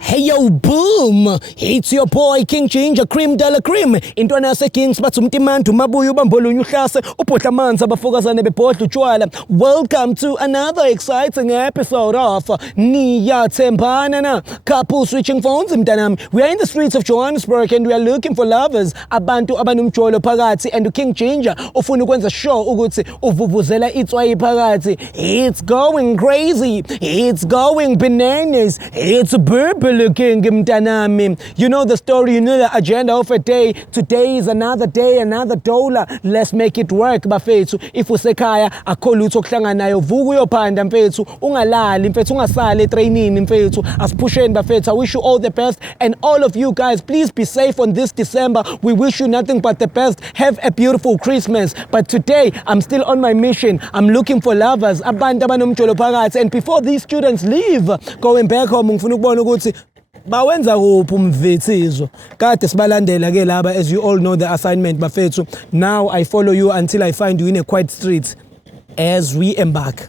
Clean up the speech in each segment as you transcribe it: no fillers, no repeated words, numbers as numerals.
Hey yo, boom! It's your boy King Ginger, cream de la cream. Intwana se Kings batsumtimantu mabuyu bambolunyu hlase upotla manza bafokazane bebhodla utshwala. Welcome to another exciting episode of Niyathembana Na. Couple switching phones mntanami. We are in the streets of Johannesburg and we are looking for lovers. Abantu abanumjolo phakathi and King Ginger ufuna ukwenza show ukuthi uvuvuzela itswayi phakathi. It's going crazy. It's going bananas. It's purple looking mtanami. You know the story, you know the agenda of a day. Today is another day, another dollar. Let's make it work bafethu. If usekhaya akho lutho okuhlangana nayo vuka uyophanda mfethu, ungalali mfethu, ungasali etrainini mfethu. Asiphusheni bafethu. I wish you all the best and all of you guys, please be safe on this December. We wish you nothing but the best. Have a beautiful Christmas. But today I'm still on my mission. I'm looking for lovers. Abantu abanomjolo phakathi. And before these students leave, going back home ngifuna ukubona ukuthi bawenza kuphi umvithizo kade sibalandela ke laba. As you all know the assignment bafethu. Now I follow you until I find you in a quiet street as we embark.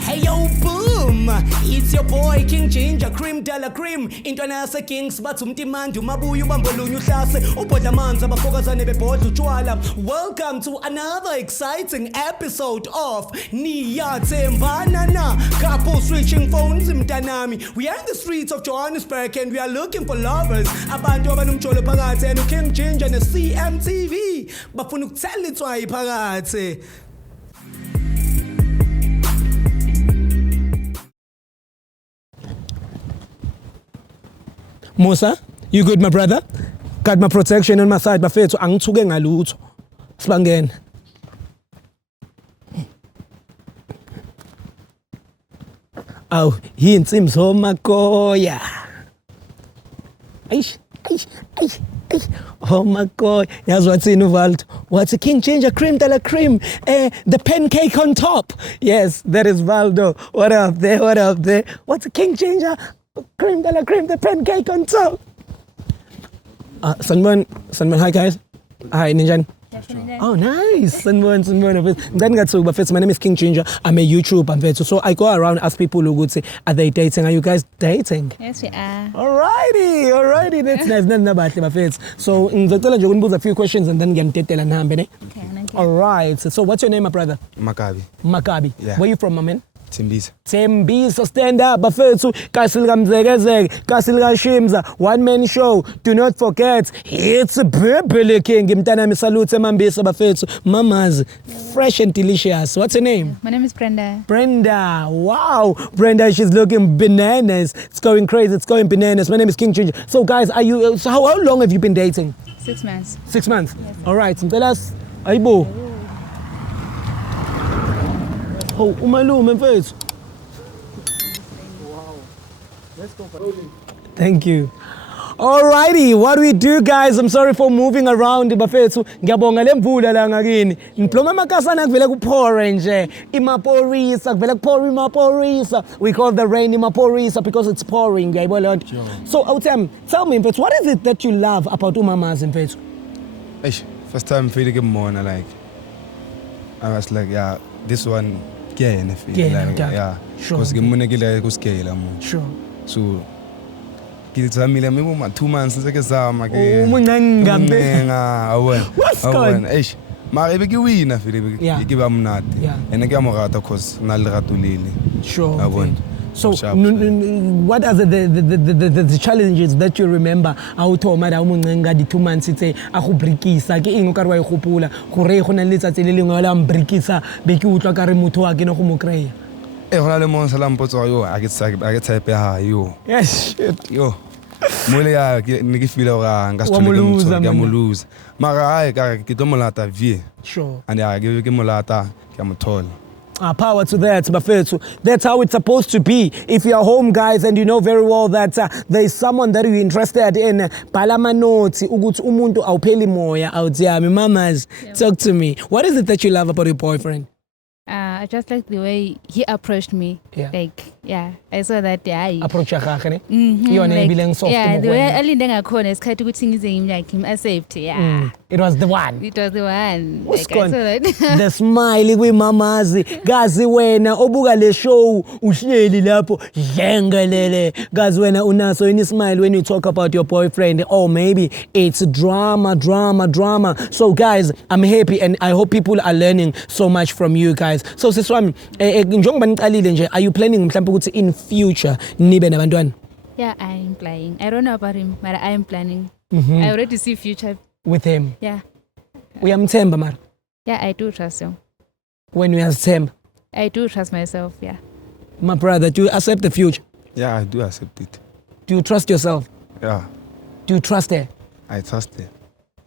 Hey yo, boom! It's your boy King Ginger, cream de la cream. Intwana se Kings batsumtimantu mabuyu bambolunyu hlase upodla manza bafokazane bebhodla utshwala. Welcome to another exciting episode of Niyathembana Na. Couple switching phones mtanami. We are in the streets of Johannesburg and we are looking for lovers. Abantu abanumjolo phakathi and King Ginger ne CMTV bafuna ukuthela itswayi phakathi. Musa, you good, my brother? Got my protection on my side, bafethu angithuke ngalutho. Sibangena. Aw, yinsimbi zomakoya. Eish. Oh my God. Yazi wathini uValdo? What's a King Ginger, cream de la cream? The pancake on top. Yes, that is Valdo. What up there? What's a King Ginger? Cream de la cream, the pancake on top. Sanborn, hi guys. Hi, Ninjan. Oh, nice. Sanborn. My name is King Ginger. I'm a YouTuber. So I go around, ask people who would say, are they dating? Are you guys dating? Yes, we are. Alrighty. That's nice. So I'm going to pose a few questions and then get to okay. Alright. So what's your name, my brother? Makabi. Yeah. Where are you from, my man? Tembiso, stand up, bafethu. Kasilika mzekezeke, kasilika shimza. One man show. Do not forget, it's a purple king. Mtanami salute mambisa bafethu. Mamas, fresh and delicious. What's your name? My name is Brenda. Brenda, wow. Brenda, she's looking bananas. It's going crazy, it's going bananas. My name is King Ginger. So guys, are you, so how long have you been dating? 6 months. 6 months? Yes. Alright, tell us, Aibo. Oh, umalume mfethu. Wow. Let's go for it. Thank you. Alrighty, what do we do, guys? I'm sorry for moving around bafethu. Ngiyabonga lemvula la ngakini. Ngiploma amakasana kuvela kuphore nje. Imaporisa kuvela kuphore imaporisa. We call the rain imaporisa because it's pouring, ngiyayibona. So, tell me mfethu, what is it that you love about umamas mfethu? First time feeling him more like I was like, yeah, this one yeah, sure. Because sure. So kids are 2 months since I saw my what's going on? Maar heb ik win afili ik heb am nat en ik am rata cause nal ratulili sure. So what are the challenges that you remember auto mara umuncenga di 2 months itse a go brikisa ke eng o ka re wa igopula gore go na le tsatsi le lengwe la mbrikisa be ke utlwa ka re motho wa ke no go mo kreya gona le mo salam potso yo a ke type ha yo yes shit yo mole ya ne ke feel ora nga stule ke mo lose mara ai ka ke to molata vie sure and ya ke molata ke mo tol. Power to that, bafethu. That's how it's supposed to be. If you're home, guys, and you know very well that there is someone that you're interested in, balamanoti ukuthi umuntu awupheli moya out yami. Mamas, talk to me. What is it that you love about your boyfriend? I just like the way he approached me. Yeah. Like Yeah, I saw that. Yeah. Approach yakhe ne. Yona ibileng soft. Yeah, the way alinde ngakhona isikhathi ukuthi ngize like him accept. Yeah. It was the one. It was the one. What's like, I saw that. The smile kwimamazi gazi wena obuka le show uhleli lapho yengelele gazi wena unaso any smile when you talk about your boyfriend or maybe it's drama. So guys, I'm happy and I hope people are learning so much from you guys. So siswami njengoba niqalile nje, are you planning mhlawumbe ukuthi in future nibe nabantwana? Yeah, I'm planning. I don't know about him, but I'm planning. I already see future with him. Yeah. Uyamthemba mara? Yeah, I do trust him. When uyazithemba? I do trust myself, yeah. My brother, do you accept the future? Yeah, I do accept it. Do you trust yourself? Yeah. Do you trust her? I trust her.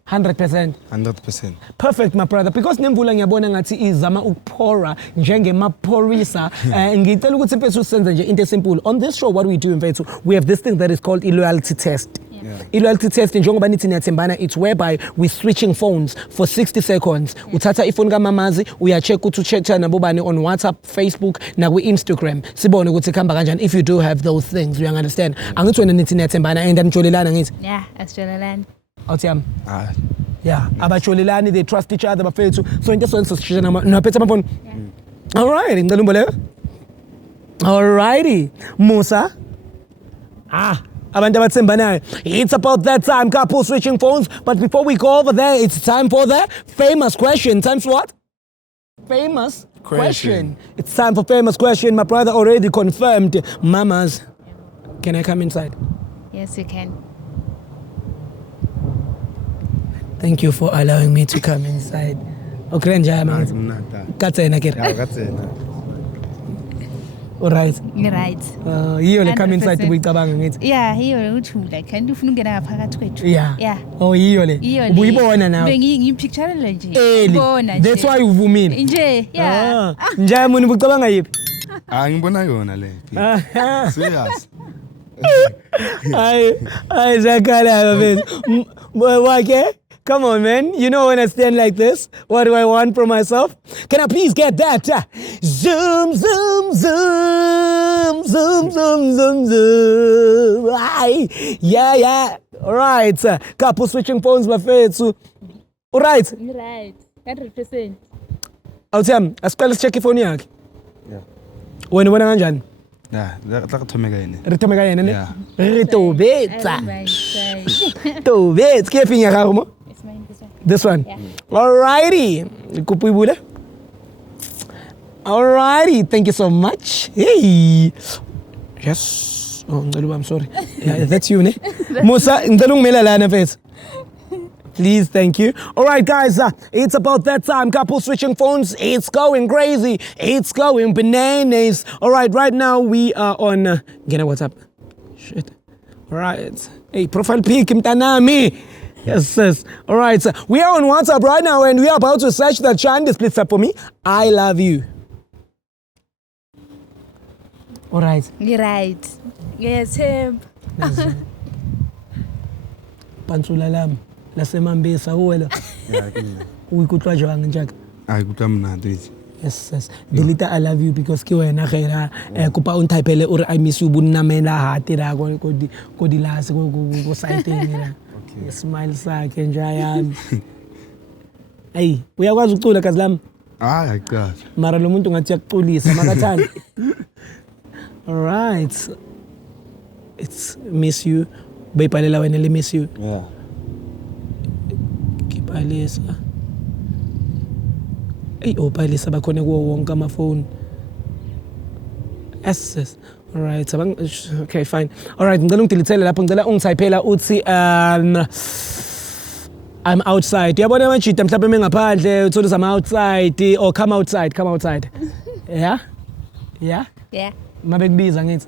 100%. 100%. Perfect, my brother. Because nemvula ngiyabona ngathi izama ukuphora njengemaphorisa. Ngicela ukuthi mfethu senze nje into simple. On this show, what we do mfethu, we have this thing that is called a loyalty test. I-loyalty test njengoba nithi Niyathembana, it's whereby we're switching phones for 60 seconds. Uthatha ifoni kamamazi, uya-check ukuthi ucheck nabo bani on WhatsApp, Facebook, na ku-Instagram. Sibone ukuthi khamba kanjani if you do have those things. You understand? Angithi wena nithi Niyathembana and anijolelana ngithi? Yeah, asijolelana. Awuthi yeah, abajolelani, they trust each other bafethu. So into sonke sishishana naphethe amafoni. All right, ngicela umboleko. All righty. Musa. Abantu abathembanayo. It's about that time, couple switching phones. But before we go over there, it's time for the famous question. Time for what? Famous question. It's time for famous question. My brother already confirmed. Mamas, can I come inside? Yes, you can. Thank you for allowing me to come inside. Okay, njaya manje. Katsena kere. All right. You're right. Yiyo le come inside ubuyicabanga ngithi. Yeah, yiyo uthula. Kanti ufuna ungena phakathi kwethu. Yeah. Yeah. Oh, yiyo le. Ubuyibona nawe. Ngipicture nje. Ngibona nje. That's why uvumile. Nje, yeah. Njaya muni ubucabanga yiphi? Ngibona yona le. Serious. Ay, zakala bafethu. Wake? Come on, man. You know when I stand like this, what do I want from myself? Can I please get that? Zoom, zoom, zoom, zoom, zoom, zoom, zoom. Aye. Yeah. All right. Couple switching phones, bafethu. All right. Right. 100%. Awuthi asiqale check ifoni yakhe. Yeah. Wena ubona kanjani? Yeah, lakuthomeka yena. Rithomeka yena ne? Yeah. Ritobetsa. Tobetsa. Ke finya gago mo? It's mine, this one. This one? Yeah. Alrighty. Kupuyibule. Alrighty. Thank you so much. Hey. Yes. Oh, I'm sorry. Yeah, that's you, ne? Musa, ngicela ungimela lana mfethu. Please, thank you. All right, guys, it's about that time. Couple switching phones. It's going crazy. It's going bananas. All right now we are on... what's up? Shit. All right. Hey, profile pic, mtanami. Yes. All right, we are on WhatsApp right now and we are about to search that chant. Split up for me. I love you. All right. You're right. Yes, him. Pantsula lam. Lasemambisa uwela. Yeah, Uyikutlwa jwang njaka. kutlwa mnandi nje. Yes. Delete I love you because ke wena gera kopa o ntypele ore I miss you bunamela hati ra go di last go site ngera. Okay. Smile sakhe njayami. Hey, uyakwazi ukucula kazi lami? Ayikazi. Mara lo muntu ngathi yakuculisa makathanda. All right. It's miss you. Bayipalela wena le miss you. Yeah. Palisa. Hey, palisa bakhona kuwo wonke amafoni. Yes. All right. Okay, fine. All right, ngicela ungidilithele lapho ngicela ungitypela uthi I'm outside. Yabona amajita mhlawumbe mengaphandle uthola I'm outside or come outside. Yeah? Mabe kubiza ngithi.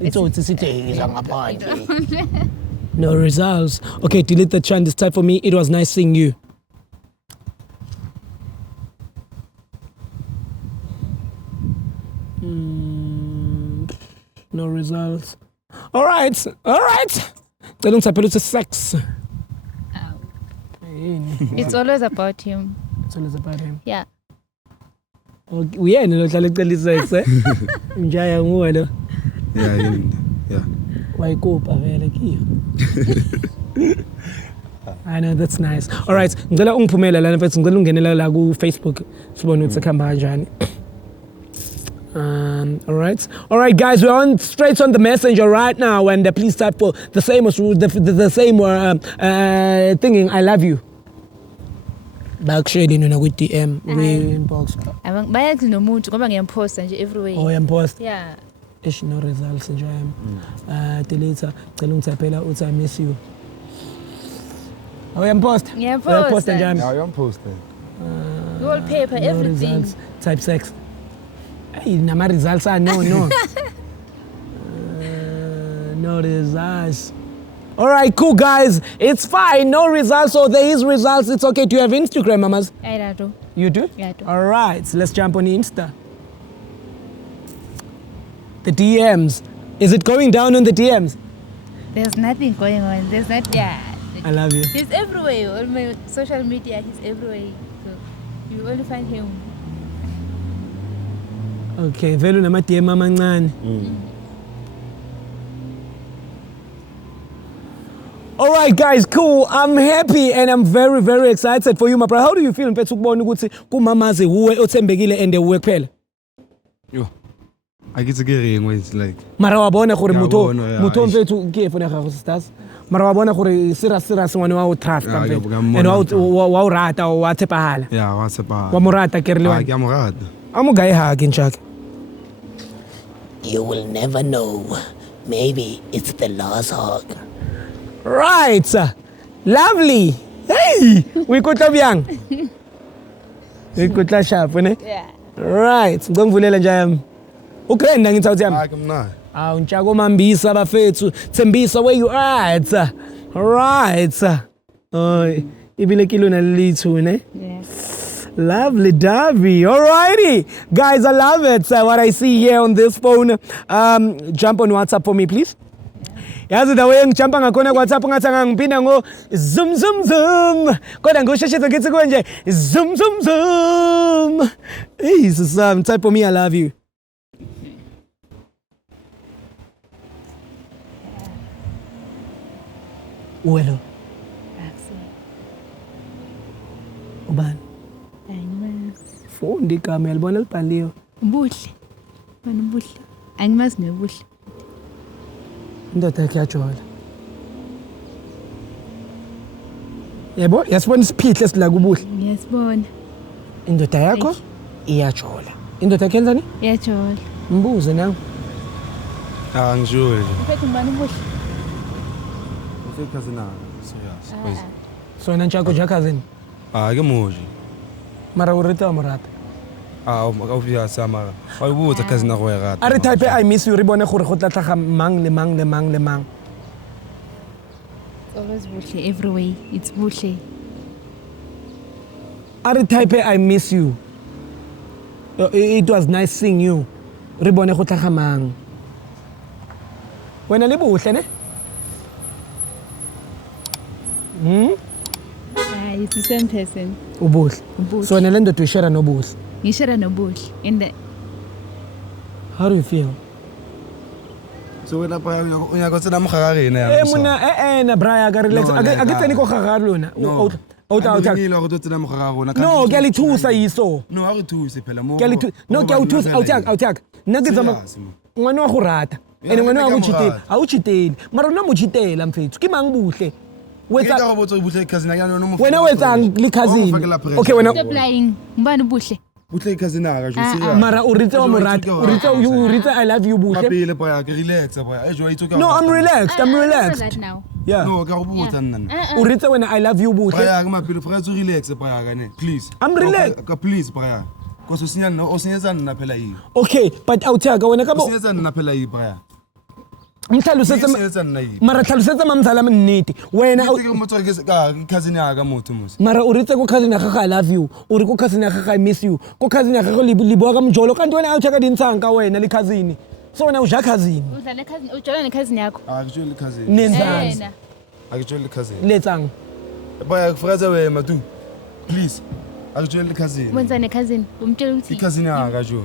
It's sithi iza ngaphandle. No results. Okay, delete the chant. It's time for me. It was nice seeing you. No results. All right. They don't type it to sex. It's always about him. It's always about him. Yeah. Uyena lo hlala ecela isex njaya nguwe lo Yeah. wayikopa vele kiyo I know, that's nice. All right, ngicela ungiphumela lana mfethu, ngicela ungenela la ku Facebook sibone ukuthi kuhamba kanjani. All right, guys, we're on straight on the messenger right now, and please type for the same thinking. I love you. Bakusheli nina ku DM inbox. Bayazi nomuntu ngoba ngiyamposta nje everywhere. Oh, yampost. Yeah. Ish no results nje delete cela ungithaphela uthi I miss you. Oh, yampost. Yampost njani? Yeah, I'm posting. Wallpaper, no everything. Results. Type sex. Hey, nama results no. No results. All right, cool guys. It's fine. No results, so there is results. It's okay. Do you have Instagram, mamas? I do. You do? Yeah, I do. All right, so let's jump on Insta. The DMs. Is it going down on the DMs? There's nothing going on. There's not. Yeah. I love you. He's everywhere. All my social media, he's everywhere. So you only find him. Okay, vele nama DM amancane. All right, guys, cool. I'm happy and I'm very, very excited for you, my brother. How do you feel mfethu ukubona ukuthi kumamazi uwe othembekile and uwe kuphela? Yo. Akithi ke ring it's like. Mara wabona gore mutho mutho mfethu ke phone ga go sisters. Mara wabona gore serious ngwane wa o trust mfethu. And wa o rata wa tshepahala. Yeah, wa tshepahala. Wa morata ke re le wa. Ke amorata. Amugaye ha ke njaka. You will never know. Maybe it's the last hug. Right. Lovely. Hey, we kutla byang. We kutla sharp, ne? Yeah. Right. Ngomvulela nje yami. Ukrenda ngithi awuthi yami. Hayi mna. Awu ntshaka mambisa bafethu. Thembisa where you at. Right. Oh, ibile kilo nalithu, ne? Yes. Lovely Davy. Alrighty. Guys, I love it. What I see here on this phone. Jump on WhatsApp for me, please. Yazi the way ngijumpa ngakhona ku WhatsApp ngathi angangiphinda ngo zoom zoom zoom. Kodwa ngoshesheza ngithi konje zoom zoom zoom. Hey, Sam, type for me I love you. Uwelo. Ubani? Fundi kami yalibona libhaliwe. Ubuhle. Bana ubuhle. Angimazi nobuhle. Indoda yakhe yajola. Yebo, yasibona isiphihle esila kubuhle. Ngiyasibona. Indoda yakho iyajola. Indoda yakhe yenzani? Iyajola. Mbuze nawe. Ah, ngijule nje. Mfethu mbani ubuhle? Ufika zina. So yes. So wena nchako jakazini. Ah, ke moje. Mara urita morata. Ah, ofia samara. Ayibuza kazi na go ya rata. Are type I miss you re bone gore go tla tlhaga mang le mang le mang le mang. It's always buhle everywhere. It's buhle. Are type I miss you. It was nice seeing you. Re bone go tlhaga mang. Wena le buhle ne? It's the same person. Ubuhle. So wena le ndoda uyishare nobuhle. Ngishara nobuhle. In the How do you feel? So wena pa unyaka tsena mogagare ene ya. Mona na braya ka relax. Ake tsene go gagare lona. Outa. Ngile go tsena mogagare rona. No, ke a le thusa yiso. No, ha re thuse phela mo. Ke a le thusa. No, ke a o thusa. Outa. Nna ke tsama ngwana wa go rata. Ene ngwana wa go cheatela. Ha o cheatele. Mara rona mo cheatela mfethu. Ke mang buhle? Wetsa ka go botsa buhle cousin ya no mo. Wena wetsang le cousin. Okay, wena stop lying. Mbani buhle? Buhle cousin aga jo serious. Mara uritse wa morata. Uritse I love you buhle. Mapele pa ya ke relax pa. Ejo itso ka. No, I'm relaxed. That now. Yeah. No, ka go botsa nna. Uritse wena I love you buhle. Pa ya ke mapele fra tso relax pa ya ka ne. Please. I'm relaxed. Ka please pa ya. Ko so sinya no o sinyetsa nna phela yi. Okay, but awuthaka wena ka bo. Sinyetsa nna phela yi pa ya. Mhlalosetse mara tlhalosetsa mamzala nnete wena ke motho ka cousin ya ka motho mose mara uritse ko cousin ya gaga I love you uri ko cousin ya gaga I miss you ko cousin ya gaga libo ka mjolo kanti wena awuthaka dintsanga wena le cousin so wena uja cousin Udlala cousin, ujola ne cousin yakho. actually cousin nenzani actually cousin letsang ba ya fraza we matu please Akutshela cousin. Wenza ne-cousin umtshela ukuthi I-cousin yakho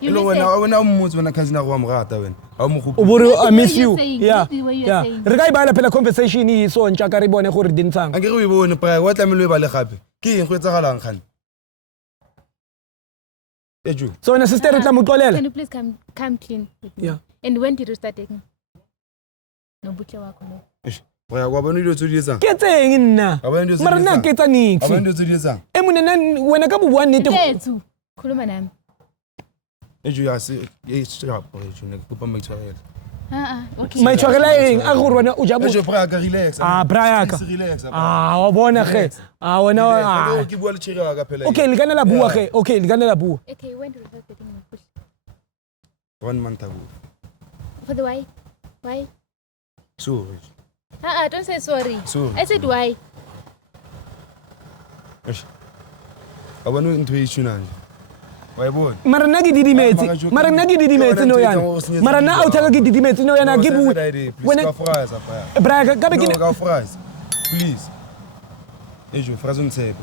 You Hello, listen. wena umuthi wena cousin yakho wamrata wena. Awumkhuphi. Uburi I miss you're you. saying, Yeah. that's the way you're Yeah. saying. Re ka ibala phela conversation e so ntja ka re bone gore di ntshang. Angeke o ibone pa wa tlamelo e bale gape. Ke eng go etsagalang khane? Eju. So wena sister re tla mo Can qolela. you please come clean with me? Yeah. And when did you start taking? No butle wakho no. Wa ya bona dilo tse di etsang. Ke tseng nna. Abana dilo tse di Mara nna etsang. ke tsa nix. Abana dilo tse di etsang. E mona wena ka bua nnete. Tetsu. Khuluma nami. Eju ya se e stop eju ne kupa maitshwarela. Okay. Ma itshwarela eng a gore wena o ja Eju bo. bra ka relax. Bra ka. Relax. Wa bona ge. Wena Ke bua le tshira ka phela. Okay, le kana la bua ge. Okay, le kana la bua. Okay, when did you start taking no butle? 1 month ago. For the why? Why? So. Don't say sorry. So. I said why? Abana into itshuna nje. Wayibona? Mara nna ke didimetse. Mara nna ke didimetse no yana. Mara nna o thaka ke didimetse no yana ke bua. Wena fries apa. Bra ka be ke No, fries. Please. Eju fries untsepe.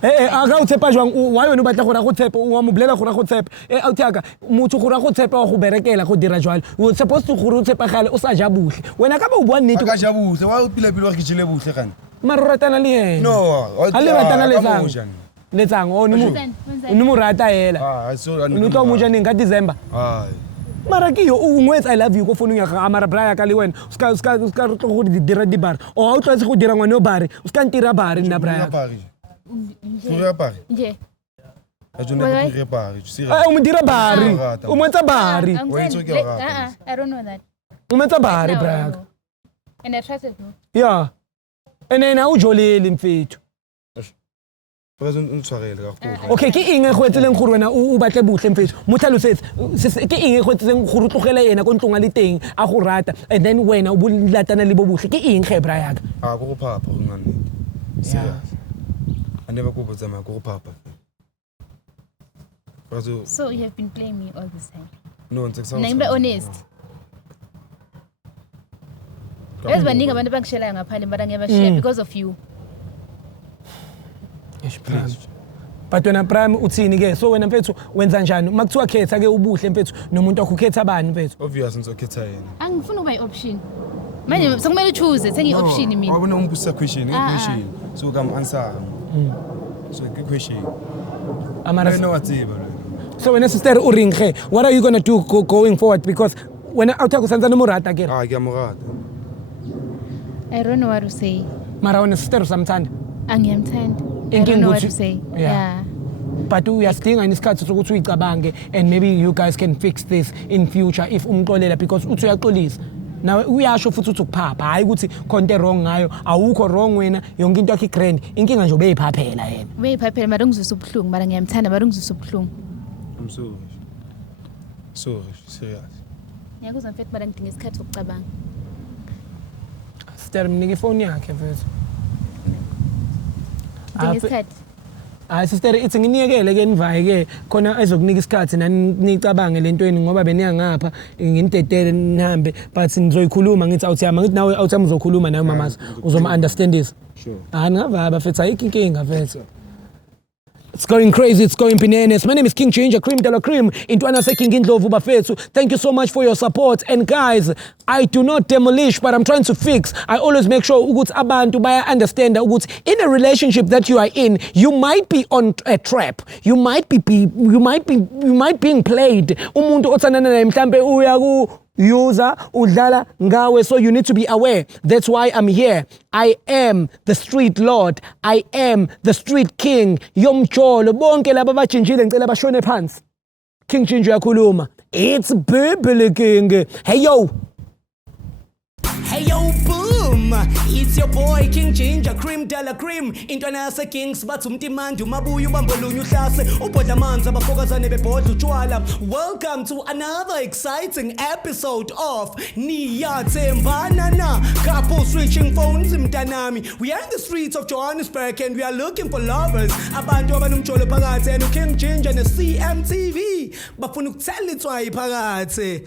Aga o tshepa jwang wa yona o batla gore go tshepa o mo bolela gore go tshepa a uthaka motho gore go tshepa go berekela go dira jwalo o supposed to gore o tshepa gale o sa ja buhle wena ka ba o bua nnete Ka ja buhle wa o pila wa ke jile buhle kana. mara ratana le yena No, a le ratana le tsang le tsang o ni mo rata hela so o no tla mo janeng ka December mara ke yo o ngwetsa I love you go phone ya ga mara bra ya ka le wena ska re tlo go dira di bar o a o tla se go dira ngwane o bare o ska ntira bare nna bra ya Fura pare. Nje. Eju ne ke pare. o mo dira bare o mo tsa bare I don't know that. o mo tsa bare bra ya And I trusted you. yeah ene na o jolele mfethu Present untshwarele kakhulu. okay ke eng e go etseleng gore wena o batle butle mfethu mo tlhalosetse ke eng e go etseleng gore tlogela yena go ntlong a le teng a go rata and then wena o bolatana le bo butle ke eng ge bra yaka Go phapa go ngane. Serious. I never go with them go papa. So you have been playing me all this time. No, it's Name be honest. Yes, baningi abantu bangishela ngaphandle mara ngiyabashiya because of you. but wena prime uthini ke so wena mfethu wenza njani makuthiwa khetha ke ubuhle mfethu nomuntu wakho ukhetha bani mfethu obvious ngizokhetha yena. Angifuna ukuba i-option. Manje sekumele choose sengiyi-option mina. Wabona umbusa question, question. So come answer. So good question. amara I know what's it. so wena sister u ring ge what are you going to do going forward because wena awutha kusenza nomurata ke Ngiyamrata. I don't know what to say. mara wena sister usamthanda Angiyamthanda. I don't know what to say. Yeah. but uyasidinga isikhathi sokuthi uyicabange and maybe you guys can fix this in future if umxolela because uthi uyaxolisa nawe uyasho futhi uthi ukuphapha hayi ukuthi konke wrong ngayo awukho wrong wena yonke into yakhe grand inkinga nje ubeyiphaphela yena Ubeyiphaphela mara ngizwisa ubuhlungu mara ngiyamthanda mara ngizwisa ubuhlungu. I'm sorry. Sorry, serious. Ngiyakuzwa mfethu mara ngidinga isikhathi sokucabanga. sister mnike phone yakhe mfethu Ngidinga isikhathi. hayi sister ithi nginiyekele ke nivaye ke khona ezokunika isikhathi nani nicabange lentweni ngoba beniyangapha nginidedele nihambe but nizoyikhuluma ngithi awuthiyama ngithi nawe awuthiyama uzokhuluma nawe mamazi uzoma understandisa Sure. ngavaba fethu ayikho inkinga fethu. It's going crazy, it's going bananas. My name is King Ginger, Cream de la Cream. Intwana se King Indlovu Bafethu. Thank you so much for your support. And guys, I do not demolish, but I'm trying to fix. I always make sure ukuthi abantu baya understand ukuthi in a relationship that you are in, you might be on a trap. You might be being played. Umuntu othandana naye mhlambe uya ku user udlala ngawe, so you need to be aware. That's why I'm here. I am the street lord. I am the street king. Yomjolo bonke laba bajinjile ngicela bashone phansi. King Ginger uyakhuluma. It's Bibli King. Hey yo. Hey yo boom. It's your boy King Ginger, Cream de la Cream. Intwana yase Kings bathi umtimandi umabuya ubambolunya uhlase ubhodla amanzi abafokazane bebhodla utshwala. Welcome to another exciting episode of Niyathembana Na. Couple switching phones mntanami. We are in the streets of Johannesburg and we are looking for lovers. Abantu abanomjolo phakathi and King Ginger ne CMTV bafuna ukuthela itswayi phakathi.